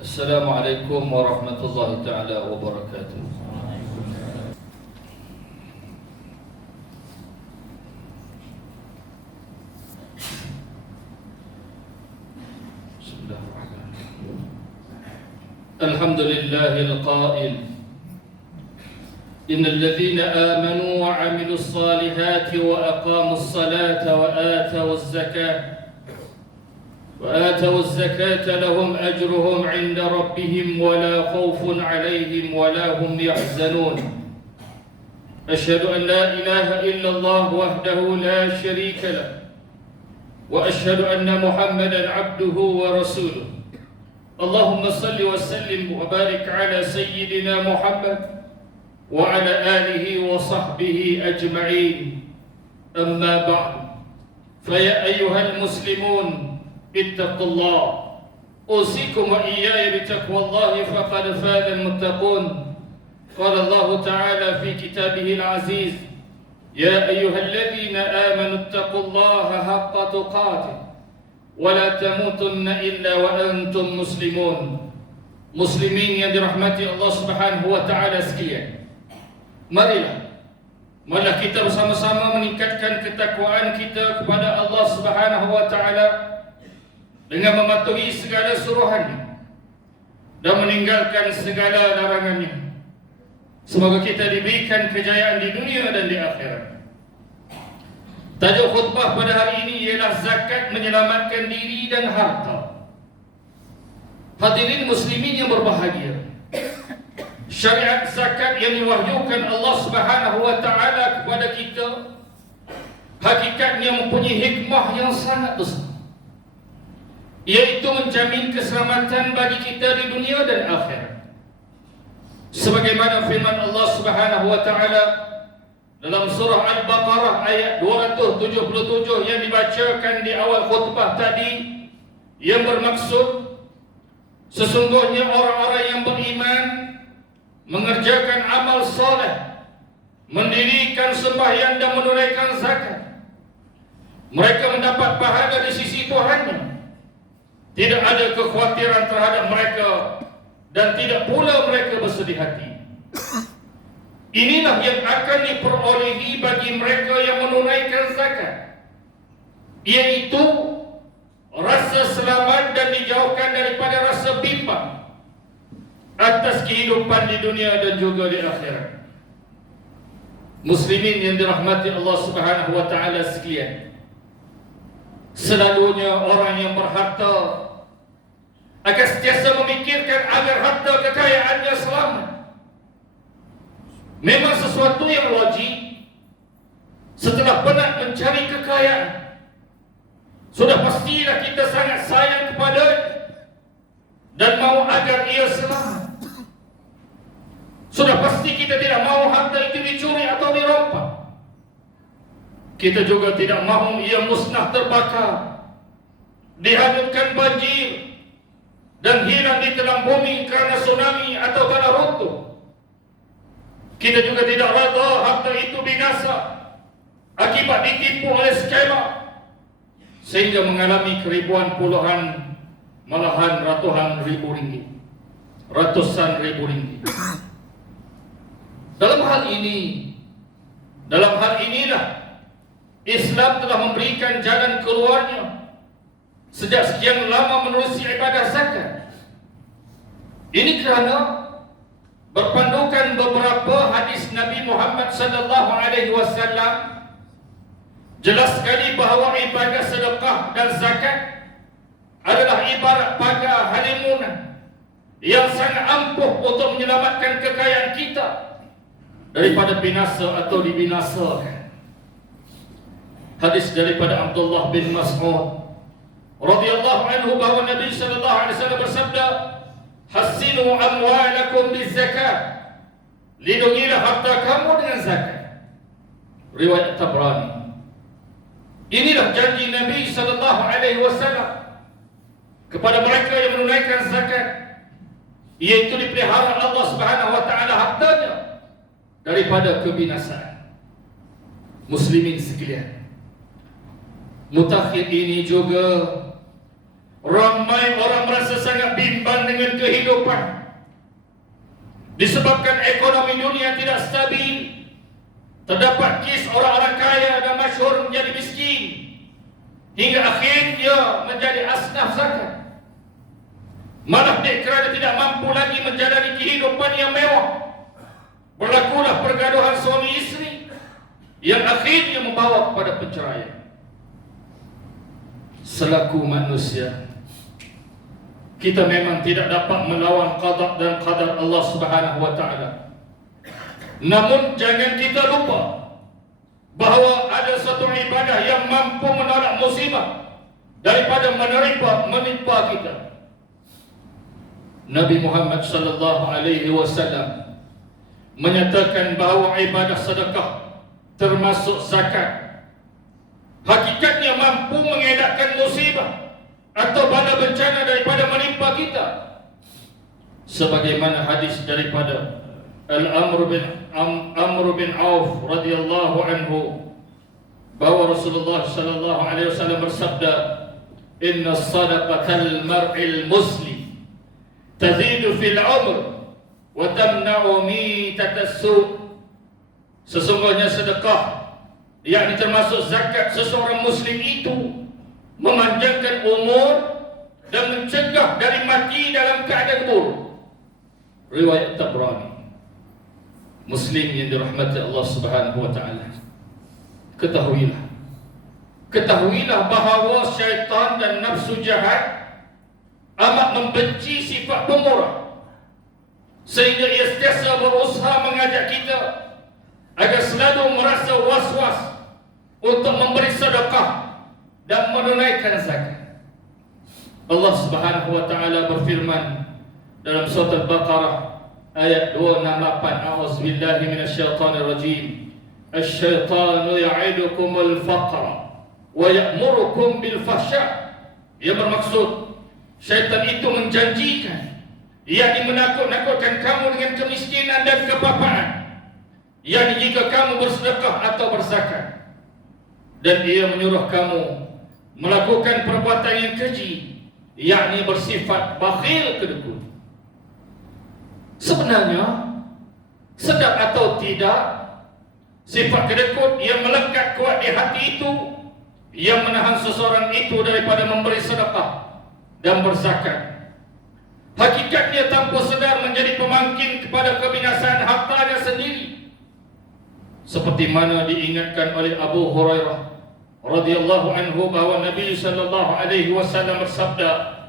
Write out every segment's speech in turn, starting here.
Assalamualaikum warahmatullahi taala wabarakatuh. Bismillahirrahmanirrahim. Alhamdulillahil qail innal ladzina amanu wa 'amilus salihati wa aqamus salata wa وآتوا الزكاة لهم أجرهم عند ربهم ولا خوف عليهم ولا هم يحزنون أشهد أن لا إله إلا الله وحده لا شريك له وأشهد أن محمدا عبده ورسوله اللهم صل وسلم وبارك على سيدنا محمد وعلى آله وصحبه أجمعين أما بعد فيا أيها المسلمون اتقوا الله أوصيكم وإياي بتقوى الله فقد فاز المتقون قال الله تعالى في كتابه العزيز يا أيها الذين آمنوا اتقوا الله حق تقاته ولا تموتن إلا وأنتم مسلمون. Muslimin yang dirahmati Allah Subhanahu wa taala sekalian, marilah kita bersama-sama meningkatkan ketakwaan kita kepada Allah Subhanahu wa taala dengan mematuhi segala suruhannya dan meninggalkan segala larangannya. Semoga kita diberikan kejayaan di dunia dan di akhirat. Tajuk khutbah pada hari ini ialah zakat menyelamatkan diri dan harta. Hadirin muslimin yang berbahagia, syariat zakat yang diwahyukan Allah Subhanahu wa taala kepada kita hakikatnya mempunyai hikmah yang sangat besar, yaitu menjamin keselamatan bagi kita di dunia dan akhirat. Sebagaimana firman Allah Subhanahu wa taala dalam surah Al-Baqarah ayat 277 yang dibacakan di awal khutbah tadi, yang bermaksud sesungguhnya orang-orang yang beriman mengerjakan amal soleh, mendirikan sembahyang dan menunaikan zakat, mereka mendapat pahala di sisi Tuhannya. Tidak ada kekhawatiran terhadap mereka dan tidak pula mereka bersedih hati. Inilah yang akan diperolehi bagi mereka yang menunaikan zakat, yaitu rasa selamat dan dijauhkan daripada rasa bimbang atas kehidupan di dunia dan juga di akhirat. Muslimin yang dirahmati Allah Subhanahu wa taala sekalian, selalunya orang yang berharta akan sentiasa memikirkan agar harta kekayaannya selamat. Memang sesuatu yang logik. Setelah penat mencari kekayaan, sudah pastilah kita sangat sayang kepadanya dan mahu agar ia selamat. Sudah pasti kita tidak mahu harta itu dicuri atau dirampas. Kita juga tidak mahu ia musnah terbakar, dihanyutkan banjir dan hilang di telan bumi kerana tsunami atau tanah runtuh. Kita juga tidak reda harta itu binasa akibat ditipu oleh skema sehingga mengalami keribuan puluhan, malahan ratusan ribu ringgit. Dalam hal inilah Islam telah memberikan jalan keluarnya sejak sekian lama menerusi ibadah zakat. Ini kerana berpandukan beberapa hadis Nabi Muhammad sallallahu alaihi wasallam jelas sekali bahawa ibadah sedekah dan zakat adalah ibarat pagar halimunan yang sangat ampuh untuk menyelamatkan kekayaan kita daripada binasa atau dibinasakan. Hadis daripada Abdullah bin Mas'ud radhiyallahu anhu bahawa Nabi sallallahu alaihi wasallam bersabda, "Hassinu amwalakum bizakat." Lindungilah harta kamu dengan zakat. Riwayat Tabrani. Inilah janji Nabi sallallahu alaihi wasallam kepada mereka yang menunaikan zakat, iaitu dipelihara Allah Subhanahu wa taala hartanya daripada kebinasaan. Muslimin sekalian, mutakhir ini juga Ramai orang merasa sangat bimbang dengan kehidupan disebabkan ekonomi dunia tidak stabil. Terdapat kes orang-orang kaya dan masyhur menjadi miskin hingga akhirnya menjadi asnaf zakat. Malah kerana tidak mampu lagi menjalani kehidupan yang mewah, berlakulah pergaduhan suami isteri yang akhirnya membawa kepada perceraian. Selaku manusia, kita memang tidak dapat melawan qada dan qadar Allah Subhanahu wa taala. Namun jangan kita lupa bahawa ada satu ibadah yang mampu menolak musibah daripada menimpa kita. Nabi Muhammad sallallahu alaihi wasallam menyatakan bahawa ibadah sedekah termasuk zakat hakikatnya mampu mengelakkan musibah atau bala bencana daripada menimpa kita. Sebagaimana hadis daripada Amr bin Auf radhiyallahu anhu bahawa Rasulullah sallallahu alaihi wasallam bersabda, "Inna sadaqatal mar'il muslim tazidu fil umr wa tamna'u mitatas su'." Sesungguhnya sedekah, yakni termasuk zakat seseorang muslim itu memanjangkan umur dan mencegah dari mati dalam keadaan buruk. Riwayat Tabrani. Muslim yang dirahmati Allah Subhanahu wa taala, ketahuilah bahawa syaitan dan nafsu jahat amat membenci sifat pemurah, sehingga ia sentiasa berusaha mengajak kita agar selalu merasa was-was untuk memberi sedekah dan menunaikan zakat. Allah Subhanahu wa taala berfirman dalam surah Al-Baqarah ayat 268, A'udzubillahi minasyaitonir rajim. Asy-syaitanu ya'idukumul faqra wa ya'murukum bil fahsya. Ia bermaksud syaitan itu menjanjikan, yakni menakut-nakutkan kamu dengan kemiskinan dan kepapaan, yakni jika kamu bersedekah atau berzakat, dan ia menyuruh kamu melakukan perbuatan yang keji, yakni bersifat bakhil kedekut. Sebenarnya, sedap atau tidak, sifat kedekut yang melekat kuat di hati itu yang menahan seseorang itu daripada memberi sedekah dan berzakat. Hakikatnya tanpa sedar menjadi pemangkin kepada kebinasaan hartanya sendiri. Seperti mana diingatkan oleh Abu Hurairah radhiyallahu anhu bahawa Nabi sallallahu alaihi wasallam bersabda,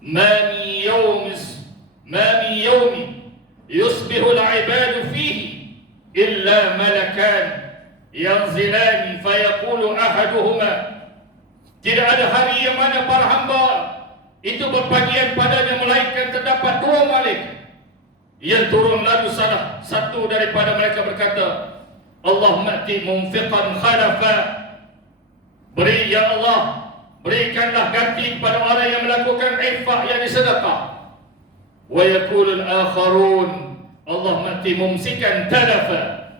"Ma min yawmin yusbihu al-'ibadu fihi illa malakan yanzilani fayaqulu ahaduhuma." Tidak ada hari yang mana para hamba itu berpanggilan padanya melainkan terdapat dua malaikat yang turun, lalu salah satu daripada mereka berkata, "Allahumma ati munfiqan khalafa." Beri ya Allah, berikanlah ganti kepada orang yang melakukan infak, yang sedekah. Wa yaqulul akharun, Allahumma ati mumsikan talafa.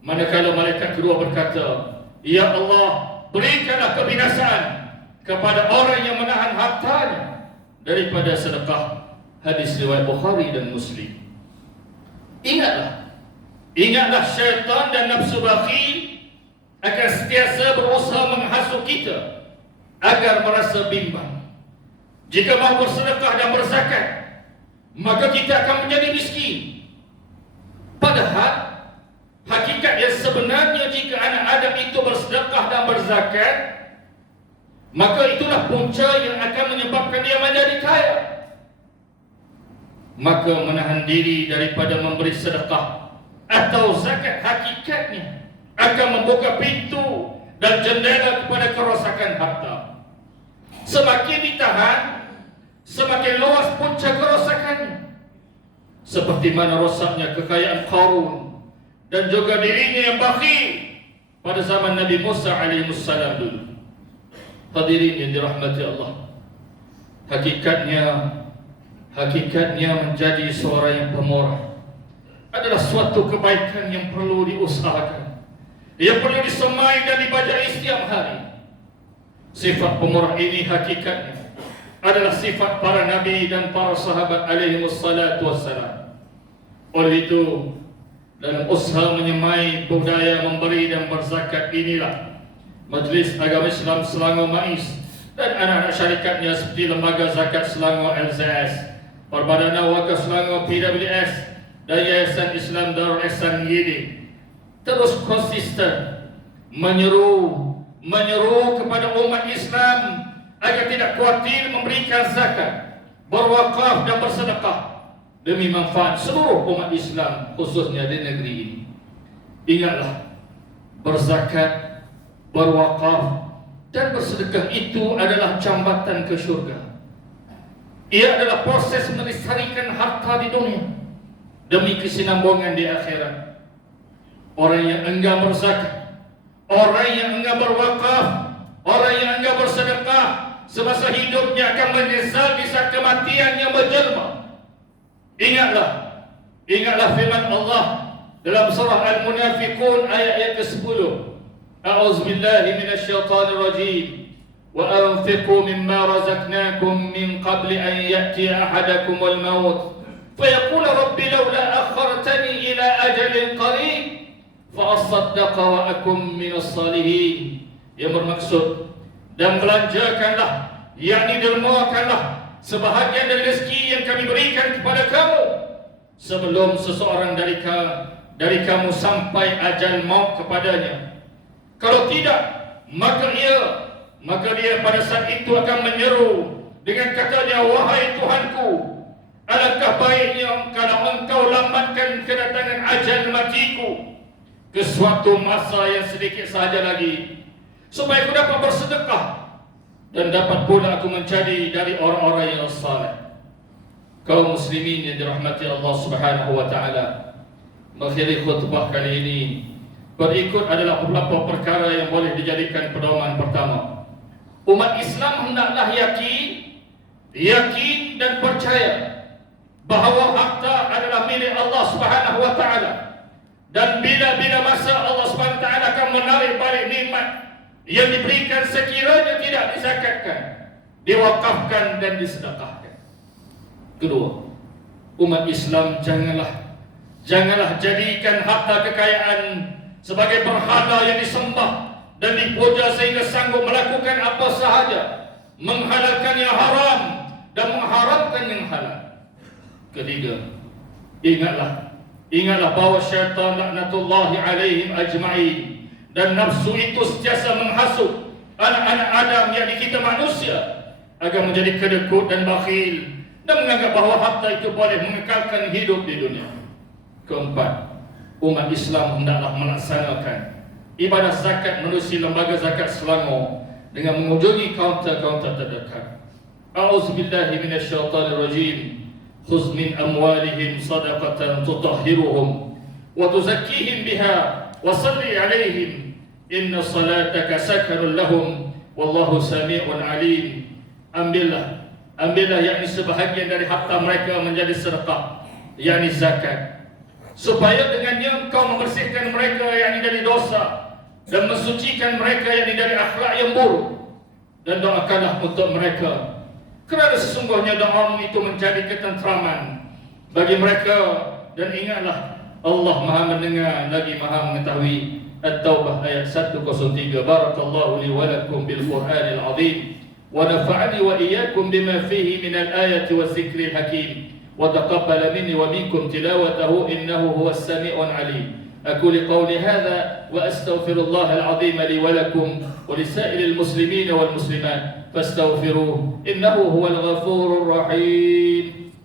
Manakala malaikat kedua berkata, "Ya Allah, berikanlah kebinasaan kepada orang yang menahan hartanya daripada sedekah." Hadis riwayat Bukhari dan Muslim. Ingatlah syaitan dan nafsu bakhil akan sentiasa berusaha menghasut kita agar merasa bimbang. Jika mahu bersedekah dan berzakat, maka kita akan menjadi miskin. Padahal hakikat yang sebenarnya, jika anak Adam itu bersedekah dan berzakat, maka itulah punca yang akan menyebabkan dia menjadi kaya. Maka menahan diri daripada memberi sedekah atau zakat hakikatnya akan membuka pintu dan jendela kepada kerosakan harta. Semakin ditahan, semakin luas punca kerosakannya. Seperti mana rosaknya kekayaan Qarun dan juga dirinya yang bakhil pada zaman Nabi Musa alaihissalam dulu. Hadirin yang dirahmati Allah, hakikatnya menjadi seorang yang pemurah adalah suatu kebaikan yang perlu diusahakan, yang perlu disemai dan dibaca setiap hari. Sifat pemurah ini hakikatnya adalah sifat para nabi dan para sahabat alaihi wassalatu wassalam. Oleh itu, dalam usaha menyemai budaya memberi dan berzakat inilah Majlis Agama Islam Selangor MAIS dan anak-anak syarikatnya seperti Lembaga Zakat Selangor LZS, Perbadanan Wakaf Selangor PWS dan Yayasan Islam Darul Ihsan YD terus konsisten menyeru kepada umat Islam agar tidak khawatir memberikan zakat, berwakaf dan bersedekah demi manfaat seluruh umat Islam, khususnya di negeri ini. Ingatlah, berzakat, berwakaf dan bersedekah itu adalah jambatan ke syurga. Ia adalah proses melestarikan harta di dunia demi kesinambungan di akhirat. Orang yang enggan berzakat, orang yang enggan berwakaf, orang yang enggan bersedekah semasa hidupnya akan menyesal di saat kematiannya menjelma. Ingatlah firman Allah dalam surah Al-Munafiqun ayat ke-10. A'udzubillahi minasyaitonir rajim. Wa anfiqu mimma razaqnakum min qabli an ya'tiya ahadakumul maut fayaqulu rabbi laula akhartani ila ajalin qarib fa asaddaqa wa akum minas salihin. Yang bermaksud, dan belanjakanlah, yakni dermakanlah sebahagian dari rezeki yang kami berikan kepada kamu sebelum seseorang dari kamu sampai ajal maut kepadanya. Kalau tidak, maka dia pada saat itu akan menyeru dengan katanya, wahai Tuhanku, alangkah baiknya kalau engkau lambatkan kedatangan ajal matiku ke suatu masa yang sedikit sahaja lagi, supaya aku dapat bersedekah dan dapat pula aku menjadi dari orang-orang yang saleh. Kaum muslimin yang dirahmati Allah Subhanahu wa taala, mengakhiri khutbah kali ini berikut adalah beberapa perkara yang boleh dijadikan pedoman. Pertama, umat Islam hendaklah yakin dan percaya bahawa harta adalah milik Allah Subhanahu wa taala, dan bila-bila masa Allah Subhanahu wa taala akan menarik balik nikmat yang diberikan sekiranya tidak dizakatkan, diwakafkan dan disedekahkan. Kedua, umat Islam janganlah jadikan harta kekayaan sebagai berhala yang disembah dan dipuja sehingga sanggup melakukan apa sahaja, menghalalkan yang haram dan mengharamkan yang halal. Ketiga, ingatlah bahawa syaitan laknatullahi alaihim ajma'in dan nafsu itu sentiasa menghasut anak-anak Adam, yakni kita manusia, agar menjadi kedekut dan bakhil dan menganggap bahawa harta itu boleh mengekalkan hidup di dunia. Keempat, umat Islam hendaklah melaksanakan ibadah zakat melalui Lembaga Zakat Selangor dengan mengunjungi kaunter-kaunter terdekat. A'udzubillahi minasyaitonir rajim. Khudh min amwalihim sadaqatan tutahhiruhum wa tuzakkihim biha wa salli 'alaihim inna salataka sakanun lahum wallahu sami'un 'alim. Ambillah yakni sebahagian dari harta mereka menjadi sedekah, yakni zakat, supaya dengannya engkau membersihkan mereka yakni dari dosa dan mensucikan mereka yakni dari akhlak yang buruk. Dan doakanlah untuk mereka, kerana sesungguhnya doamu itu menjadi ketenteraman bagi mereka. Dan ingatlah, Allah Maha mendengar lagi Maha mengetahui. At-Taubah ayat 103. Barakallahu li wa lakum bil Qur'anil azim wa nafa'ani wa iyyakum bima fihi minal ayati was zikril hakim wa taqabbala minni wa minkum tilawatahu innahu huwas sami'un 'alim. أقول قولي هذا وأستغفر الله العظيم لي ولكم ولسائر المسلمين والمسلمات فاستغفروه إنه هو الغفور الرحيم.